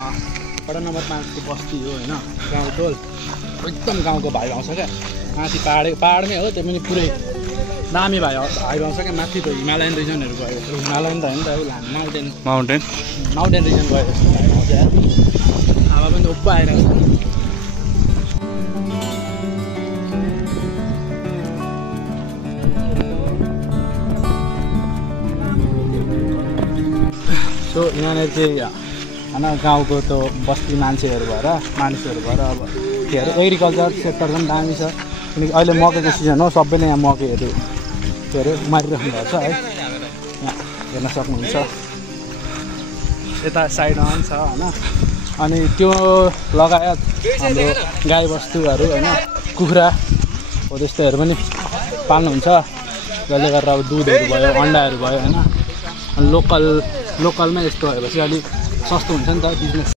वडा नम्बर 5 को बस्ती हो हैन गाउँ टोल एकदम गाउँको भाइ आउँछ क्या माथि पहाडमै हो त्यो पनि पुरै दामी भाइ आउँछ क्या माथि त हिमालयन रिजनहरू गयो हिमालयन त हैन त माउन्टेन रिजन गयो जस्तो भाइ आउँछ यार हावा पनि ओप्पो आइरहेको छ सो यहाँनिर चाहिँ होइन गाउँको त बस्ती मानिसहरू भएर अब के अरे एग्रिकल्चर सेक्टर पनि दामी छ किनकि अहिले मकैको सिजन हो सबैले यहाँ मकैहरू के अरे उमारिराख्नु भएको छ है यहाँ हेर्न सक्नुहुन्छ यता साइडमा पनि छ होइन अनि त्यो लगायत हाम्रो गाईबस्तुहरू होइन कुखुरा हो त्यस्तोहरू पनि पाल्नुहुन्छ जसले गर्दा अब दुधहरू भयो अन्डाहरू भयो होइन लोकलमै यस्तो भएपछि अलिक सस्तो हुन्छ नि त बिजनेस